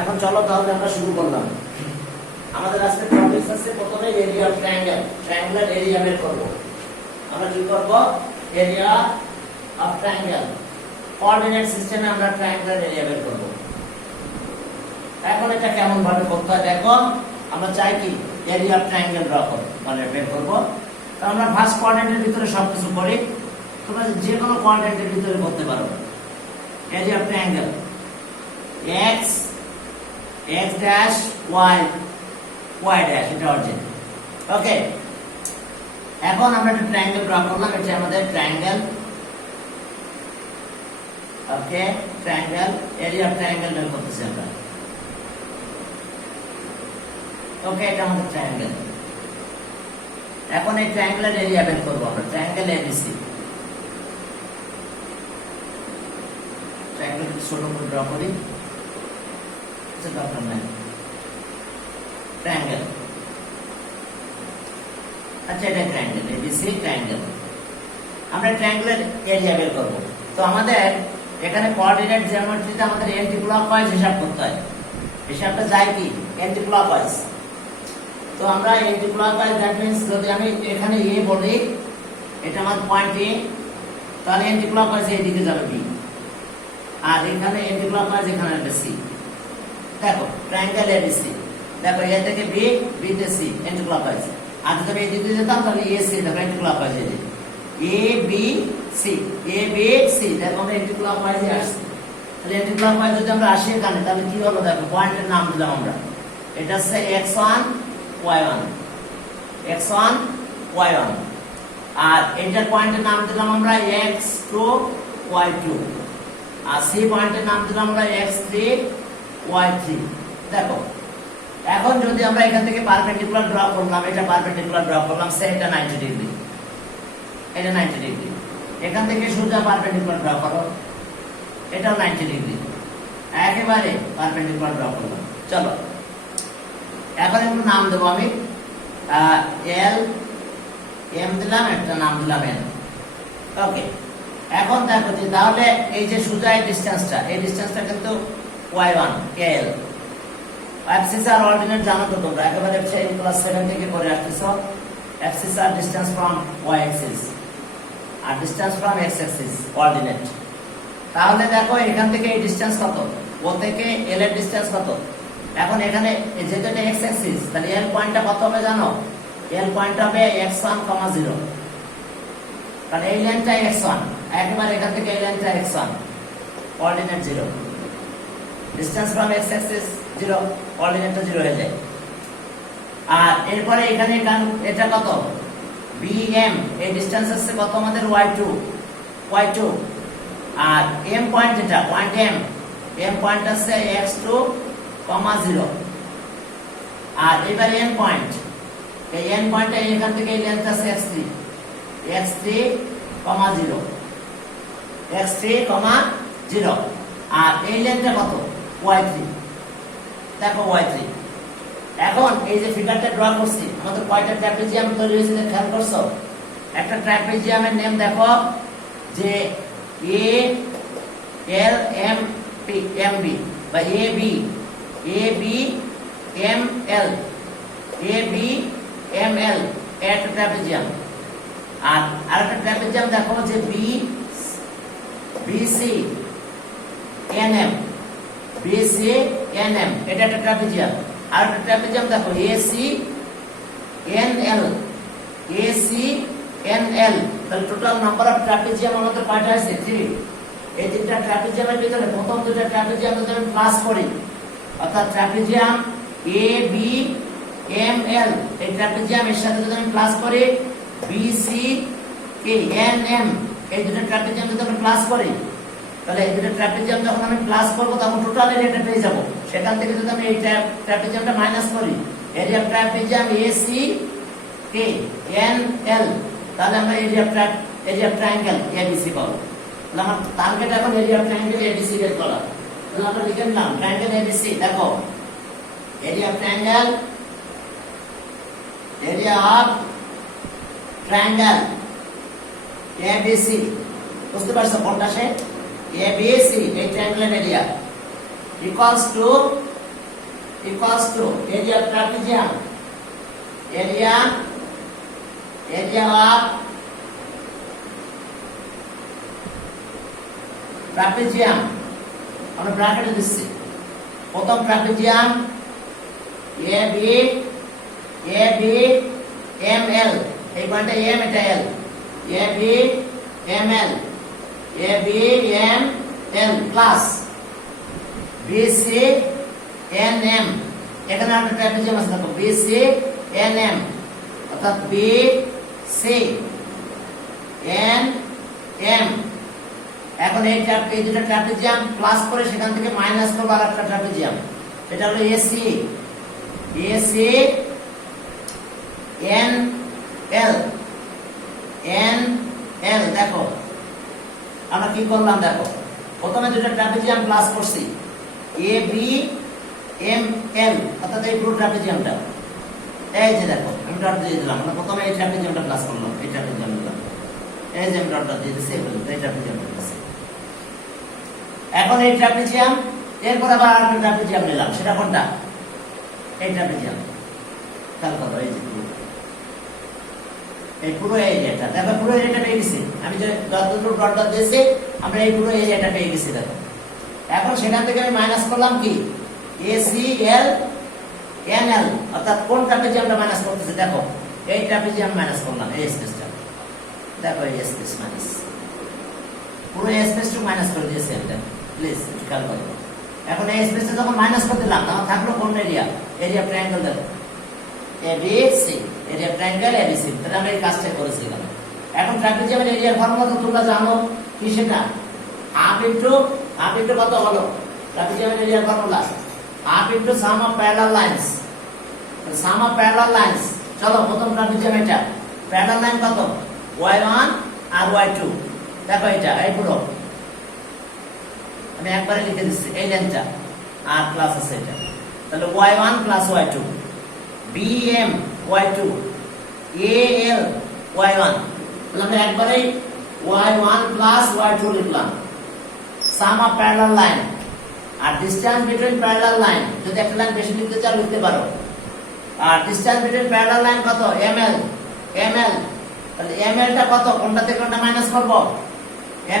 এখন চলো তাহলে আমরা শুরু করলাম। আমাদের আজকে টপিক আছে প্রথমে area of triangle, triangular area বের করব। আমরা কি করব? এরিয়া অফ ট্রায়াঙ্গেল, কোঅর্ডিনেট সিস্টেমে আমরা ট্রায়াঙ্গুলার এরিয়া বের করব। এখন এটা কেমন ভাবে করতে হয় দেখো। আমরা চাই কি এরিয়া অফ ট্রায়াঙ্গেল ড্র করব, মানে বের করব। তো আমরা ফার্স্ট কোঅর্ডিনেটের ভিতরে সবকিছু করি, তোমরা যে কোনো কোঅর্ডিনেটের ভিতরে করতে পারো। Area of triangle x x dash y y dash, এটা অরিজিন। ওকে, এখন আমরা একটা ট্রায়াঙ্গেল ড্র করলাম। এটা আমাদের triangle. Okay, triangle, area of triangle বের করতেছি আমরা। ওকে, এটা আমাদের ট্রায়াঙ্গেল। এখন এই ট্রায়াঙ্গেলের এরিয়া বের করব আমরা। ট্রায়াঙ্গেল এবিসি, ট্রায়াঙ্গেল ছোট করে ড্র করি, দরকার নাই। ট্রায়াঙ্গেল, আচ্ছা এটা ট্রায়াঙ্গেল এবিসি ট্রায়াঙ্গেল। আমরা ট্রায়াঙ্গেলের এরিয়া বের করব। তো আমাদের এখানে কোঅর্ডিনেট জিওমেট্রিতে আমাদের অ্যান্টি ক্লকওয়াইজ হিসাব করতে হয়। হিসাবটা যায় কি অ্যান্টি ক্লকওয়াইজ। তো আমরা অ্যান্টি ক্লকওয়াইজ, দ্যাট মিন্স যদি আমি এখানে এ বলি, এটা আমার পয়েন্ট এ, তাহলে অ্যান্টি ক্লকওয়াইজ এইদিকে যাবে বি, আর এখানে অ্যান্টি ক্লকওয়াইজ এখানে একটা সি। দেখো ট্রায়াঙ্গেল এবিসি, দেখো এ থেকে বি, বি তে সি, অ্যান্টি ক্লকওয়াইজ। আর যদি আমি এদিকে যেতাম তাহলে এ সি, দেখো অ্যান্টি ক্লকওয়াইজ এদিকে A B C, A B C, দেখো আমরা অ্যান্টি ক্লকওয়াইজে আসছি। তাহলে অ্যান্টি ক্লকওয়াইজ যদি আমরা আসি এখানে, তাহলে কি হলো দেখো, পয়েন্টের নাম দিলাম আমরা। এটা হচ্ছে x1 y1, x1 y1, আর এটার পয়েন্টের নাম দিলাম আমরা x2 y2, আর সি পয়েন্টের নাম দিলাম আমরা x3 y3। দেখো এখন যদি আমরা এখান থেকে পারপেন্ডিকুলার ড্র করলাম, এটা পারপেন্ডিকুলার ড্র করলাম, সে এটা 90 ডিগ্রি, এটা 90 ডিগ্রি। এখান থেকে সোজা পারপেন্ডিকুলার ড্র করো, এটাও 90 ডিগ্রি, একেবারে পারপেন্ডিকুলার ড্র করলাম। চলো এখন একটু নাম দেবো আমি, এল এম দিলাম, একটা নাম দিলাম এন। ওকে, এখন দেখো যে তাহলে এই যে সোজা এই ডিসটেন্সটা, এই ডিসটেন্সটা কিন্তু y1 l। অ্যাক্সিস আর অর্ডিনেট জানো তো তোমরা, একেবারে ক্লাস 7 থেকে পড়ে আসতেছো। অ্যাক্সিস আর ডিসটেন্স ফ্রম y axis আর distance from x axis ordinate. তাহলে দেখো এখান থেকে এই ডিসটেন্স কত, ও থেকে l এর ডিসটেন্স কত। এখন এখানে যেহেতু এটা x axis, তাহলে l পয়েন্টটা কত হবে জানো? l পয়েন্ট হবে x1, 0। তাহলে এই লাইনটা x1, একেবারে এখান থেকে এই লাইনটা x1, ordinate 0, distance from x axis 0, কোঅর্ডিনেটটা 0 হয়ে যায়। আর এরপরে এখানে এটা কত, bm, এই ডিসটেন্স আছে কত আমাদের y2, আর m পয়েন্ট, যেটা পয়েন্ট m পয়েন্ট আছে x2, 0, আর এবারে n পয়েন্ট, এই n পয়েন্টটা এখান থেকে এই লেন্থ আছে x3, 0, আর এই লেন্থটা কত y3, দেখো y3। এখন এই যে ফিগারটা ড্র করছি, আমাদের কয়টা ট্রাপিজিয়াম তৈরি হয়েছে খেয়াল করছো? একটা ট্রাপিজিয়ামের নেম দেখো যে A L M P M B, বা A B M L, A B M L, একটা ট্রাপিজিয়াম। আর আরেকটা ট্রাপিজিয়াম দেখো যে B C N M, BC NM, এটা একটা ট্রাপিজিয়াম। আর একটা ট্রাপিজিয়াম দেখো এসি এনএল, এসি এনএল। তাহলে টোটাল নাম্বার অফ ট্রাপিজিয়াম আমাদের কয়টা আছে? 3। এই তিনটা ট্রাপিজিয়ামের ভিতরে প্রথম দুটো ট্রাপিজিয়াম যদি আমি প্লাস করি, অর্থাৎ ট্রাপিজিয়াম এ বি এম এল, এই ট্রাপিজিয়াম এর সাথে যদি আমি প্লাস করি বিসি কে এনএম, এই দুটো ট্রাপিজিয়াম যদি আমি প্লাস করি, তাহলে এই দুটো ট্রাপিজিয়াম যখন আমি প্লাস করব তখন টোটাল এরিয়াটা পেয়ে যাব। সেখান থেকে যদি আমি এই ট্রাপিজিয়ামটা মাইনাস করি, area of trapezium AC K N L, তাহলে আমরা এরিয়া অফ ট্রায়াঙ্গেল এবিসি পাবো। তাহলে আমার টার্গেট এখন এরিয়া অফ ট্রায়াঙ্গেল এবিসি বের করা। তাহলে আমরা লিখে নিলাম ট্রায়াঙ্গেল এবিসি। দেখো এরিয়া অফ ট্রায়াঙ্গেল এবিসি, বুঝতে পারছো কোনটা? সে ABC, এই triangular area, equals to equals to area of trapezium, area of trapezium আমরা ব্র্যাকেটে দিচ্ছি প্রথম ট্রাপিজিয়াম AB ML এই পয়েন্টটা M এটা L AB ML AB ML plus BC NM এখানে একটা ট্রাপিজিয়াম আছে দেখো BC NM অর্থাৎ BC NM এখন এই দুটো ট্রাপিজিয়াম প্লাস করে সেখান থেকে মাইনাস করব আরেকটা ট্রাপিজিয়াম সেটা হলো AC NL দেখো আমরা কি করলাম দেখো প্রথমে দুটো ট্রাপিজিয়াম প্লাস করছি AB ML অর্থাৎ এই পুরো ট্রাপিজিয়ামটা এই যে দেখো আমি ডট দিয়ে দিলাম আমরা প্রথমে এই ট্রাপিজিয়ামটা প্লাস করলাম এই ট্রাপিজিয়ামটা এই যে আমি ডটটা দিয়ে দিচ্ছি এই ট্রাপিজিয়ামটা প্লাস এখন এই ট্রাপিজিয়াম এরপর আবার আরেকটা ট্রাপিজিয়াম নিলাম সেটা কোনটা এই ট্রাপিজিয়াম খেয়াল করো এই যে এই পুরো এরিয়াটা দেখো পুরো এরিয়াটা পেয়ে গেছি আমি যে যতটুকু ডট দিয়েছি আমরা এই পুরো এরিয়াটা পেয়ে গেছি দেখো এখন সেখান থেকে আমি মাইনাস করলাম কি ACL NL অর্থাৎ কোন ট্রাপিজিয়ামটা মাইনাস করতেছে দেখো এই ট্রাপিজিয়াম মাইনাস করলাম এই স্পেসটা দেখো এই স্পেস মাইনাস পুরো এই স্পেসটা মাইনাস করে দিয়েছি আমরা প্লিজ খেয়াল করো এখন এই স্পেসটা যখন মাইনাস করে দিলাম তখন থাকলো কোন এরিয়া ট্রায়াঙ্গেল দেখো ABC এরিয়া ট্রায়াঙ্গেল ABC তাহলে আমরা এই কাজটা করেছি এখানে এখন ট্রাপিজিয়ামের এরিয়ার ফর্মুলা তো তোমরা জানো কি সেটা হাফ ইনটু কত হলো ট্রাপিজিয়ামের এরিয়ার formula half into some of parallel lines চলো প্রথম ট্রাপিজিয়াম এটা প্যারালাল লাইন কত y1 আর y2 দেখো এটা এই পুরো আমি একবারে লিখে দিচ্ছি এই লাইনটা আর প্লাস আছে এটা তাহলে y1 plus y2 BM y2 AL y1 তাহলে আমরা একবারে y1 প্লাস y2 লিখলাম সাম অফ প্যারালাল লাইন আর ডিসটেন্স বিটুইন প্যারালাল লাইন যদি একটা লাইন বেশি লিখতে চাও লিখতে পারো আর ডিসটেন্স বিটুইন প্যারালাল লাইন কত ml তাহলে ml টা কত কোনটা থেকে কোনটা মাইনাস করব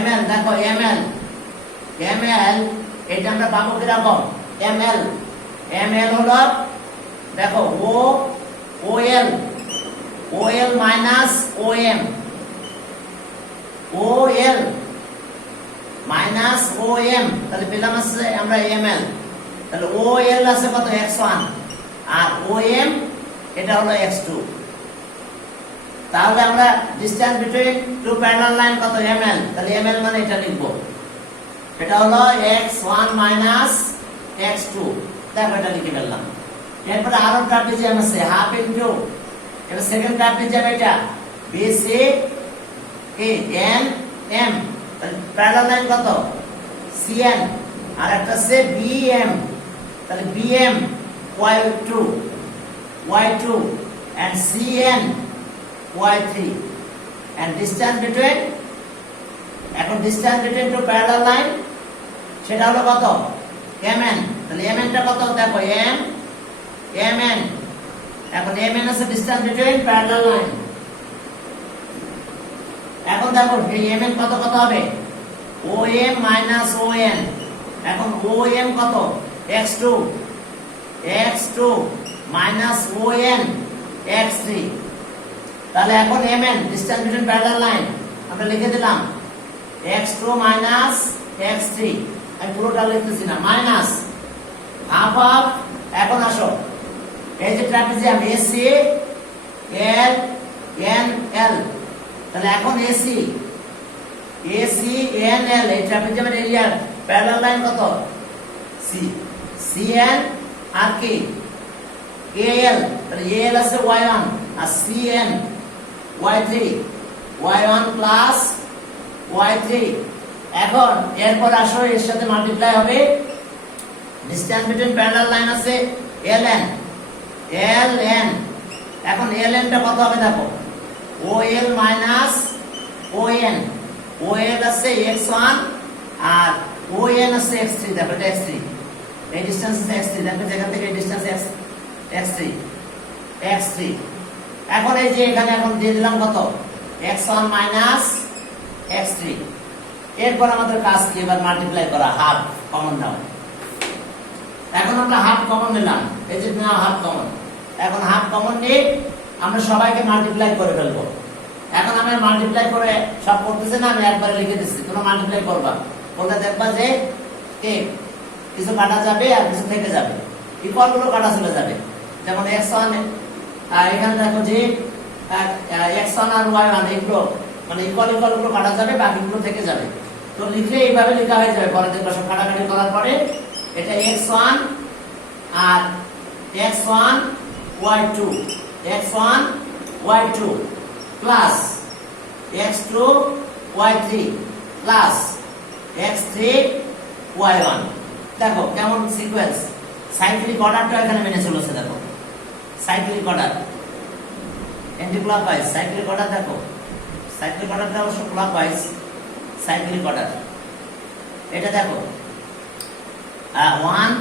ml দেখো ml এটা আমরা পাবো কি রকম ml হলো দেখো OL minus OM minus OM তাহলে পেলাম আছে আমরা ml তাহলে OL আছে কত x1 আর OM এটা হলো x2 তাহলে আমরা distance between two parallel line কত ml তাহলে ml মানে এটা লিখব এটা হলো x1 মাইনাস x2 দেখো এটা লিখে ফেললাম এরপর আরো ট্রাপিজিয়াম আছে হাফ ইনটু এটা সেকেন্ড ট্রাপিজিয়াম এটা BC NM প্যারালাল লাইন কত CN আর একটা আছে BM তাহলে BM y2 and CN y3 and distance between two parallel line সেটা হলো কত mn তাহলে mn টা কত দেখো mn এখন mn আছে distance between parallel line এখন দেখো এই mn কত হবে OM minus ON এখন OM কত x2 minus ON x3 তাহলে এখন mn distance between parallel line আমরা লিখে দিলাম x2 minus x3 আমি পুরোটা লিখতেছি না মাইনাস হাফ অফ এখন আসো এই যে ট্রাপিজিয়াম AC L NL তাহলে এখন AC NL এই ট্রাপিজিয়ামের এরিয়ার প্যারালাল লাইন কত CN আর কি AL তাহলে AL আছে y1 আর CN y3 y1 plus y3 এখন এরপর আসো এর সাথে মাল্টিপ্লাই হবে ডিসটেন্স বিটুইন প্যারালাল লাইন আছে LN এখন LN টা কত হবে দেখো OL মাইনাস ON আছে x1 আর ON আছে x3 দেখো এটা x3 এই ডিসটেন্স x3, দেখো যেখান থেকে এই ডিসটেন্স x3 x3। এখন এই যে এখানে এখন দিয়ে দিলাম কত x1 মাইনাস x3। এরপর আমাদের কাজ কি, এবার মাল্টিপ্লাই করা, হাফ কমন নাও। এখন আমরা হাফ কমন নিলাম, এই যে নাও হাফ কমন। এখন হাফ কমন নিয়ে আমরা সবাইকে মাল্টিপ্লাই করে ফেলবো। এখন আমি মাল্টিপ্লাই করে সব করতেছি না, আমি একবারে লিখে দিচ্ছি, তোমরা মাল্টিপ্লাই করবা, বলতে দেখবা যে কিছু কাটা যাবে আর কিছু থেকে যাবে, ইকুয়াল গুলো কাটা চলে যাবে। যেমন x1 এখানে দেখো যে x1 আর y1 এগুলো মানে ইকুয়াল গুলো কাটা যাবে, বাকিগুলো থেকে যাবে। তো লিখলে এইভাবে লেখা হয়ে যাবে, পরে দেখবা সব কাটাকাটি করার পরে এটা x1 আর x1 y2 x1 y2 plus x2 y3 plus x3 y1। দেখো কেমন সিকোয়েন্স, সাইক্লিক অর্ডারটা এখানে মেনে চলেছে। দেখো সাইক্লিক অর্ডার, অ্যান্টিক্লকওয়াইজ সাইক্লিক অর্ডার। দেখো সাইক্লিক অর্ডারটা অবশ্য ক্লকওয়াইজ সাইক্লিক অর্ডার। এটা দেখো 1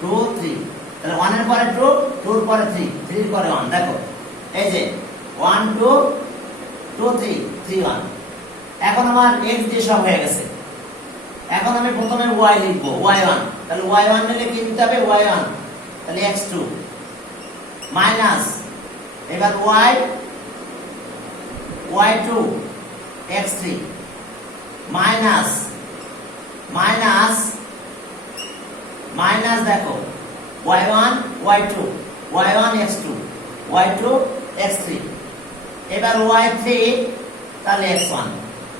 2 3, তাহলে 1 এর পরে 2, 2 এর পরে 3, 3 এর পরে 1। দেখো এই যে 1 2 2 3 3 1। এখন আমার x দিয়ে সব হয়ে গেছে। এখন আমি প্রথমে y লিখবো, y1, তাহলে y1 নিলে কি নিতে হবে, y1, তাহলে x2 মাইনাস এবার y2 x3 minus minus minus দেখো y1 y2 y1 x2 y2 x3 এবার y3 তাহলে x1।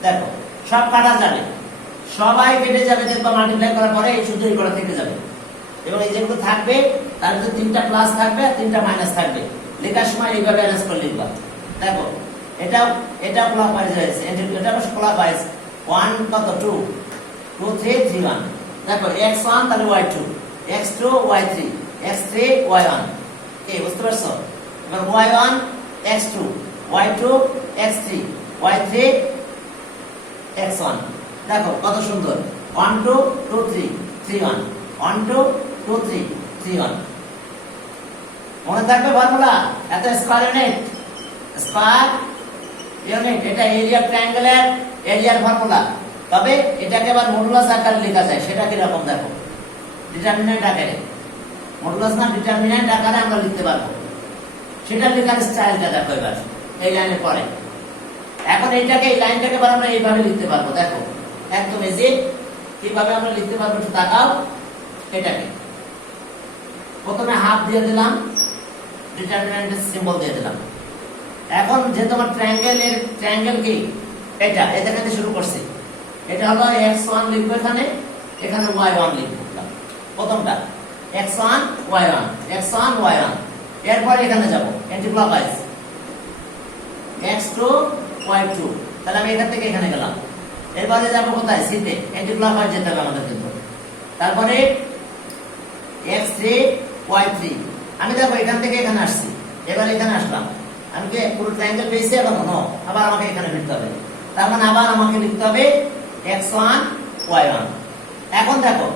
দেখো সব কাটা যাবে, সবাই কেটে যাবে, দেখবা মাল্টিপ্লাই করার পরে এই শুধু এই করা থেকে যাবে। এবং এই যেগুলো থাকবে তার ভিতরে 3টা প্লাস থাকবে আর 3টা মাইনাস থাকবে। লেখার সময় এইভাবে অ্যারেঞ্জ করে লিখবা। দেখো এটাও ক্লকওয়াইজ হয়েছে, এটা অবশ্য ক্লকওয়াইজ। 1 কত 2 2 3 3 1। দেখো x1 তাহলে y2 x2 y3 x3 y1। বুঝতে পারছো? এবার y1 x2 y2 x3 y3 x1। দেখো কত সুন্দর, 1 2 2 3 3 1 1 2 2 3 3 1। মনে থাকবে ফর্মুলা, এত স্কয়ার ইউনিট, স্কয়ার ইউনিট, এটা এরিয়া ট্রায়াঙ্গেলের এরিয়ার ফর্মুলা। তবে এটাকে আবার মডুলাস আকারে লেখা যায়, সেটা কি রকম দেখো, ডিটারমিন্যান্ট আকারে, মডুলাস না ডিটারমিন্যান্ট আকারে আমরা লিখতে পারবো। সেটা লেখার স্টাইলটা দেখো এবার এই লাইনের পরে। এখন এইটাকে এই লাইনটাকে আবার আমরা এইভাবে লিখতে পারবো। দেখো একদম ইজি, কিভাবে আমরা লিখতে পারবো একটু তাকাও। এটাকে প্রথমে হাফ দিয়ে দিলাম, ডিটারমিন্যান্টের সিম্বল দিয়ে দিলাম। এখন যেহেতু আমার ট্রায়াঙ্গেল কি এটা থেকে শুরু করছি, এটা হলো x1 লিখবো, এখানে এখানে y1 লিখবো। প্রথমটা x1 y1 x1 y1। এরপর এখানে যাব অ্যান্টিক্লকওয়াইজ x2 y2, তাহলে আমি এখান থেকে এখানে গেলাম। এরপরে যাব কোথায়, সিতে, অ্যান্টিক্লকওয়াইজ যেতে হবে আমাদের কিন্তু। তারপরে x3 y3, আমি দেখো এখান থেকে এখানে আসছি, এবার এখানে আসলাম। আমি কি পুরো ট্রায়াঙ্গেল পেয়েছি এখন? নো, আবার আমাকে এখানে লিখতে হবে। তার মানে আবার আমাকে লিখতে হবে x1 y1। এখন দেখো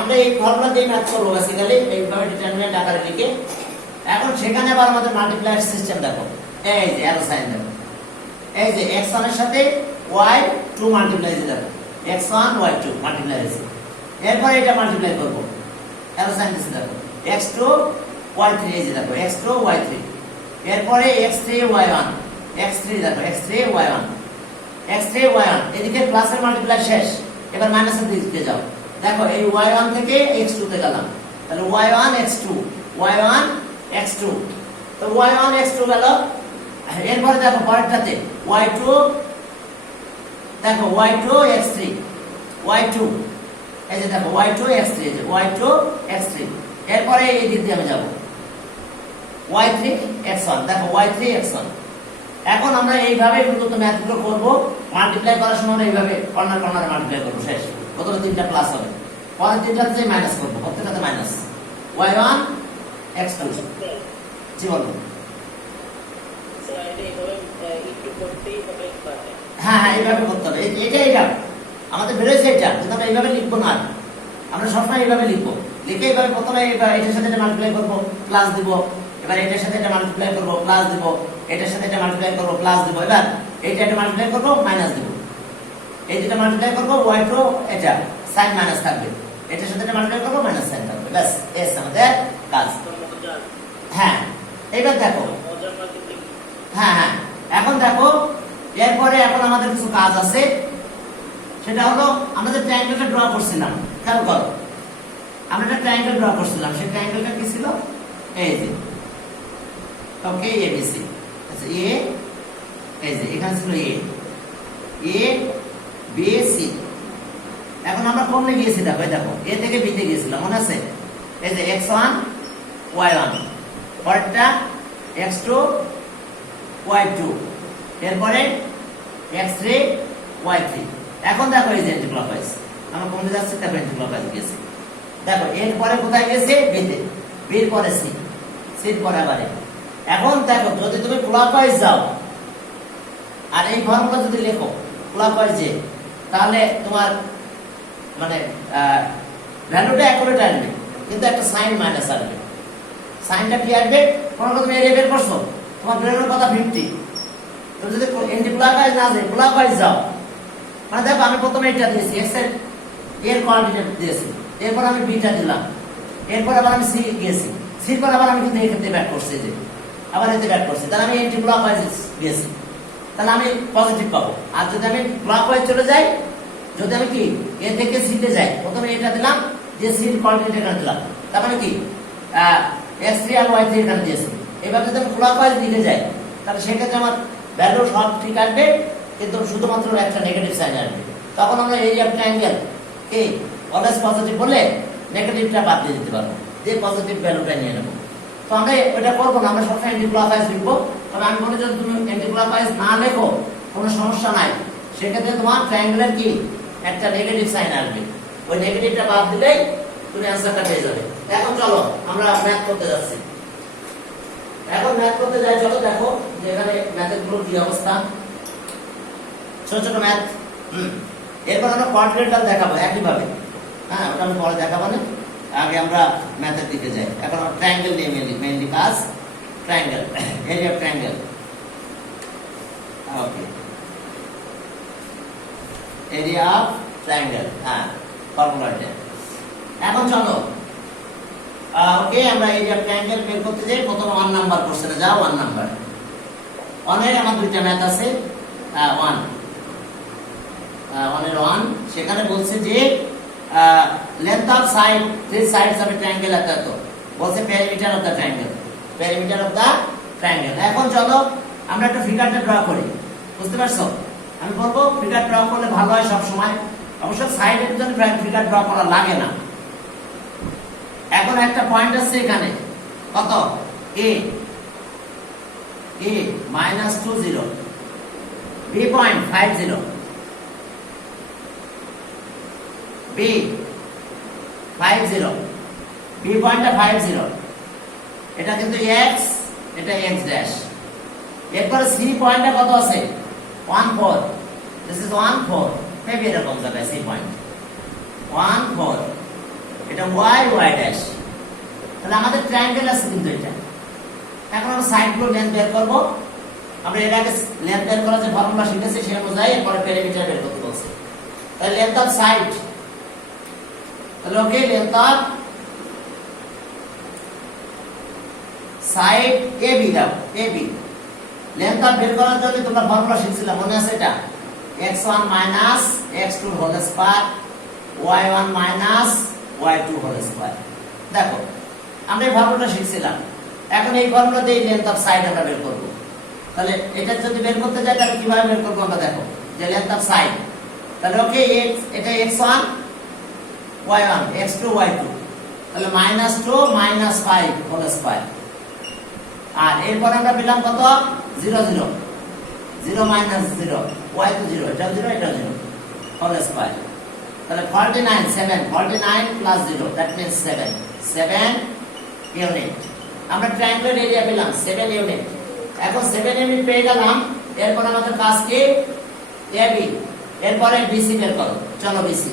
আমরা এই ফর্মুলা দিয়ে ম্যাথ করবো বেসিক্যালি, এইভাবে ডিটারমিন্যান্ট আকারে লিখে। এখন সেখানে আবার আমাদের মাল্টিপ্লায়ার সিস্টেম দেখো, এই যে অ্যারো সাইন দেখো, এই যে x1 এর সাথে y2 মাল্টিপ্লাই হয়েছে। দেখো x1 y2 মাল্টিপ্লাই হয়েছে। এরপর এটা মাল্টিপ্লাই করব, অ্যারো সাইন দিছি দেখো x2 y3, এই যে দেখো x2 y3। এরপরে x3 y1 x3, দেখো x3 y1 x3 y1। এদিকে প্লাসের মাল্টিপ্লাই শেষ, এবার মাইনাসের দিকে যাও। দেখো এই y1 থেকে x2 তে গেলাম, তাহলে y1 x2 y1 x2, তো y1 x2 গেল। এরপরে দেখো পরেরটাতে y2, দেখো y2 x3 y2, এই যে দেখো y2 x3, এই যে y2 x3। এরপরে এই দিক দিয়ে আমি যাব y3 x1, দেখো y3 x1। এখন আমরা এইভাবে মূলত ম্যাথগুলো করব। মাল্টিপ্লাই করার সময় আমরা এইভাবে কর্নার কর্নারে মাল্টিপ্লাই করব, শেষ। প্রথমে 3টা প্লাস হবে, পরের 3টাতে মাইনাস করব, প্রত্যেকটাতে মাইনাস। y1 x2, জি বলো। হ্যাঁ এইভাবে করতে হবে, এইভাবে আমাদের বেরোয়েছে এটা, কিন্তু আমরা এইভাবে লিখবো না, আমরা সবসময় এইভাবে লিখবো। লিখে এইভাবে প্রথমে এটার সাথে এটা মাল্টিপ্লাই করব প্লাস দিব, এবার এটার সাথে এটা মাল্টিপ্লাই করব প্লাস দিব, এটার সাথে এটা মাল্টিপ্লাই করব প্লাস দিব, এবার এইটা এটা মাল্টিপ্লাই করব মাইনাস দিব, এই দুটো মাল্টিপ্লাই করব y2 এটা সাইন মাইনাস থাকবে, এটার সাথে এটা মাল্টিপ্লাই করব মাইনাস সাইন থাকবে, ব্যাস এস আমাদের কাজ। হ্যাঁ এবার দেখো, হ্যাঁ হ্যাঁ এখন দেখো এরপরে এখন আমাদের কিছু কাজ আছে, সেটা হলো আমাদের ট্রায়াঙ্গেলটা ড্র করছিলাম, খেয়াল করো আমরা একটা ট্রায়াঙ্গেল ড্র করছিলাম, সেই ট্রায়াঙ্গেলটা কি ছিল এই যে ওকে এবিসি, আচ্ছা এ এই যে এখানে ছিল এ বি সি, এখন আমরা কোনে গিয়েছি দেখো, দেখো এ থেকে বি তে গিয়েছিলাম মনে আছে, এই যে x1 y1 পরেরটা x2 y2 এরপরে x3 y3, এখন দেখো এই যে অ্যান্টিক্লকওয়াইজ আমরা কোনে যাচ্ছি, তারপর অ্যান্টিক্লকওয়াইজ গেছি, দেখো এরপরে কোথায় গেছে বিতে, বির পরে সি, সির পরে আবার এখন দেখো যদি তুমি ক্লকওয়াইজ যাও আর এই ফর্মুলা যদি লেখো ক্লকওয়াইজে, তাহলে তোমার মানে ভ্যালুটা অ্যাকুরেট আসবে, কিন্তু একটা সাইন মাইনাস আসবে। সাইনটা কি আসবে? কোনো তুমি এরিয়া বের করছো, তোমার ব্রেনের কথা 50, তুমি যদি এন্টি ক্লকওয়াইজ না যায় ক্লকওয়াইজ যাও, মানে দেখো আমি প্রথমে এটা দিয়েছি x এর কোঅর্ডিনেট দিয়েছি, এরপর আমি বিটা দিলাম, এরপর আবার আমি সি গিয়েছি, সির পর আবার আমি কিন্তু এখানে ব্যাক করছি, যে আবার এতে ব্যাক করছি, তাহলে আমি এন্টি ক্লকওয়াইজ গিয়েছি, তাহলে আমি পজিটিভ পাবো। আর যদি আমি ক্লকওয়াইজ চলে যাই, যদি আমি কি এ থেকে সি তে যাই, প্রথমে এটা দিলাম, যে সির কোঅর্ডিনেট এখানে দিলাম, তার মানে কি x3 আর y3 এখানে দিয়েছি, এবার যদি আমি ক্লকওয়াইজ দিকে যাই, তাহলে সেক্ষেত্রে আমার ভ্যালু সব ঠিক আসবে, কিন্তু শুধুমাত্র একটা নেগেটিভ সাইন আসবে। তখন আমরা area of triangle K always positive বলে নেগেটিভটা বাদ দিয়ে দিতে পারবো, যে পজিটিভ ভ্যালুটা নিয়ে নেব। তো আমরা ওটা করবো না, আমরা সবসময় অ্যান্টি ক্লকওয়াইজ লিখবো। তবে আমি মনে যদি তুমি অ্যান্টি ক্লকওয়াইজ না লেখো কোনো সমস্যা নাই, সেক্ষেত্রে তোমার ট্রায়াঙ্গেলের কি একটা নেগেটিভ সাইন আসবে, ওই নেগেটিভটা বাদ দিলেই তুমি অ্যান্সারটা পেয়ে যাবে। এখন চলো আমরা ম্যাথ করতে যাচ্ছি। এখন ম্যাথ করতে যাই, চলো দেখো যে এখানে ম্যাথের গুলোর কি অবস্থা, ছোট ছোট ম্যাথ। এরপর আমরা কোঅর্ডিনেটটা দেখাবো একইভাবে, হ্যাঁ ওটা আমি পরে দেখাবো না, আগে আমরা ম্যাথের দিকে যাই। এখন আমরা ট্রায়াঙ্গেল নিয়ে মেইনলি কাজ, triangle, area of triangle. Okay, area of triangle, হ্যাঁ ফর্মুলাটা। এখন চলো ওকে আমরা এরিয়া অফ ট্রায়াঙ্গেল বের করতে যাই। প্রথম 1 নাম্বার কোশ্চেনে যাও, 1 নাম্বার অনের আমার দুইটা ম্যাথ আছে, 1 অনের 1, সেখানে বলছে যে length of side, 3 sides of a triangle এত, বলছে perimeter of the triangle, perimeter of the triangle। এখন চলো আমরা একটা ফিগারটা ড্র করি, বুঝতে পারছো? আমি বলবো ফিগার ড্র করলে ভালো হয় সব সময়, অবশ্য সাইডের জন্য ফিগার ড্র করা লাগে না। এখন একটা পয়েন্ট আছে এখানে, কত a -20, b point 50, b 50, b পয়েন্টটা 50, এটা কিন্তু x, এটা x ড্যাশ। এরপর c পয়েন্টটা কত আছে 14, দিস ইজ 14, মেবি এরকম যাবে c পয়েন্ট 14, এটা y ড্যাশ। তাহলে আমাদের ট্রায়াঙ্গেল আছে কিন্তু এটা। এখন আমরা সাইডগুলো লেন্থ বের করব। আমরা এর আগে লেন্থ বের করার যে ফর্মুলা শিখেছি সেই অনুযায়ী এরপরে পেরিমিটার বের করতে বলছে। তাহলে লেন্থ অফ সাইড, তাহলে ওকে লেন্থ অফ সাইড AB দাও, AB লেন্থ অফ বের করার জন্য তোমরা ফর্মুলা শিখছিলা, মনে আছে এটা? x1 x2 whole square y1 y2 whole square. দেখো আমরা এই ফর্মুলাটা শিখছিলাম, এখন এই ফর্মুলা দিয়ে লেন্থ অফ সাইড আমরা বের করব। তাহলে এটা যদি বের করতে যাই তাহলে কিভাবে বের করব আমরা দেখো, যে লেন্থ অফ সাইড, তাহলে ওকে এটা x1 y1 x2 y2, তাহলে -2 5 হোল স্কয়ার। আর এরপর আমরা পেলাম কত 0 0 0 -0 y তো 0, এটা 0 এটা 0 হোল স্কয়ার। তাহলে 49 7 49 প্লাস 0 দ্যাট মিন্স 7 ইউনিট। আমরা ট্রায়াঙ্গেল এরিয়া পেলাম 7 ইউনিট। এখন 7 ইউনিট পেয়ে গেলাম, এরপর আমাদের কাজ কি AB, এরপরে BC বের করো। চলো BC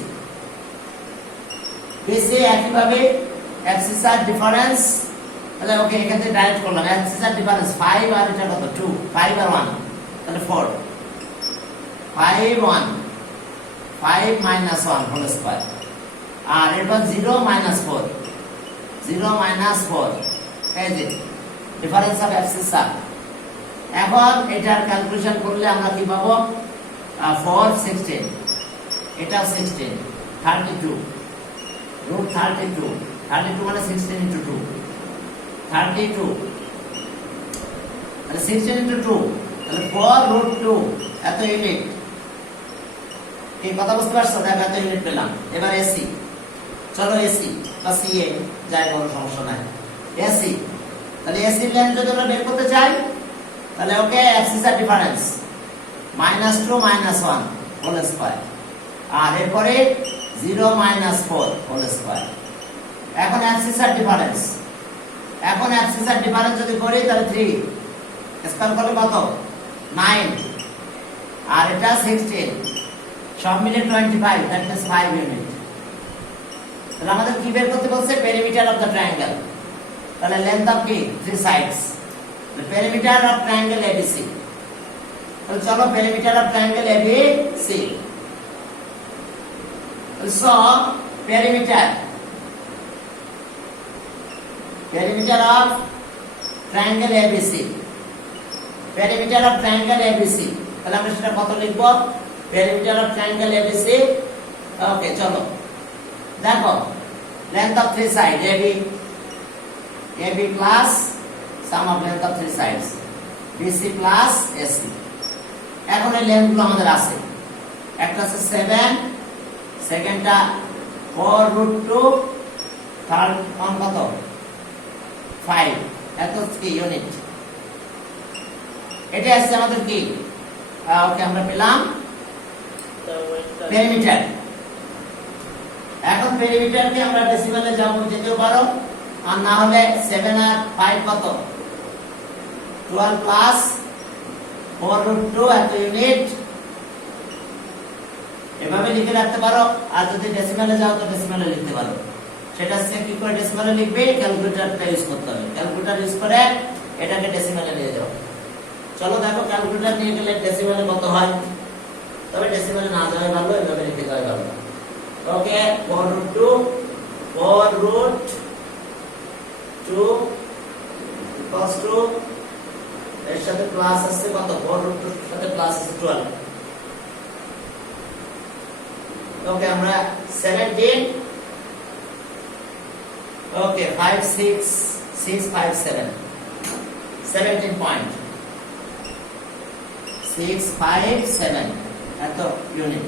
একইভাবে অ্যাবসিসার ডিফারেন্স, তাহলে ওকে এখানে ডাইরেক্ট করলাম অ্যাবসিসার ডিফারেন্স 5 আর এটা কত 2, 5 আর 1 তাহলে 4, 5 1 5 minus 1 হোল স্কয়ার, আর এরপর 0 minus 4, 0 minus 4, এই যে ডিফারেন্স অফ অ্যাবসিসার। এখন এটার ক্যালকুলেশন করলে আমরা কি পাবো, 4 16, এটা 16, 32 রুট 32, 32 মানে 16 into 2, 32 তাহলে 16 into 2 তাহলে 4 root 2 এত ইউনিট। এই কথা বুঝতে পারছো? দেখো এত ইউনিট পেলাম। এবার এসি, চলো এসি বা সিএ যাই কোনো সমস্যা নাই। এসি, তাহলে এসি লেন্থ যদি আমরা বের করতে চাই তাহলে ওকে অ্যাবসিসার ডিফারেন্স -2 - 1 হোল স্কয়ার, আর এরপরে 0 - 4 হোল স্কয়ার। এখন অ্যাবসিসার ডিফারেন্স, এখন অ্যাবসিসার ডিফারেন্স যদি করি তাহলে 3 স্কয়ার করলে কত 9, আর এটা 16, সব মিলে 25, দ্যাট মিন্স 5 ইউনিট। তাহলে আমাদের কি বের করতে বলছে, পেরিমিটার অফ দ্য ট্রায়াঙ্গেল। তাহলে লেন্থ অফ কি 3 sides, the perimeter of triangle ABC। তাহলে চলো perimeter of triangle ABC, so perimeter of triangle ABC, perimeter of triangle ABC, তাহলে আমরা সেটা কত লিখব, perimeter of triangle ABC। ওকে চলো দেখো length of 3 sides AB plus sum of length of 3 sides BC plus AC। এখন এই লেন্থ গুলো আমাদের আছে, একটা আছে 7, সেকেন্ডটা 4 root 2, থার্ড ওয়ান কত 5, এত কি ইউনিট। এটা আছে আমাদের কি, ওকে আমরা পেলাম পেরিমিটার। এখন পেরিমিটারকে আমরা ডেসিমেলে যেতেও পারো, আর না হলে 7 আর 5 কত 12 প্লাস 4 root 2 এত ইউনিট, এভাবে লিখে রাখতে পারো। আর যদি ডেসিমেলে যাও তো ডেসিমেলে লিখতে পারো। সেটা হচ্ছে কি করে ডেসিমেলে লিখবে, ক্যালকুলেটরটা ইউজ করতে হবে। ক্যালকুলেটর ইউজ করে এটাকে ডেসিমেলে নিয়ে যাও। চলো দেখো ক্যালকুলেটর নিয়ে গেলে ডেসিমেলে কত হয়, তবে ডেসিমেলে না যাওয়াই ভালো, এভাবে লিখে যাওয়াই ভালো। ওকে 4 root 2 equals to এর সাথে প্লাস আছে কত 4 root 2 এর সাথে প্লাস আছে 12। ওকে আমরা 17, ওকে 5 6 6 5 7 17 পয়েন্ট 6 5 7 এত ইউনিট।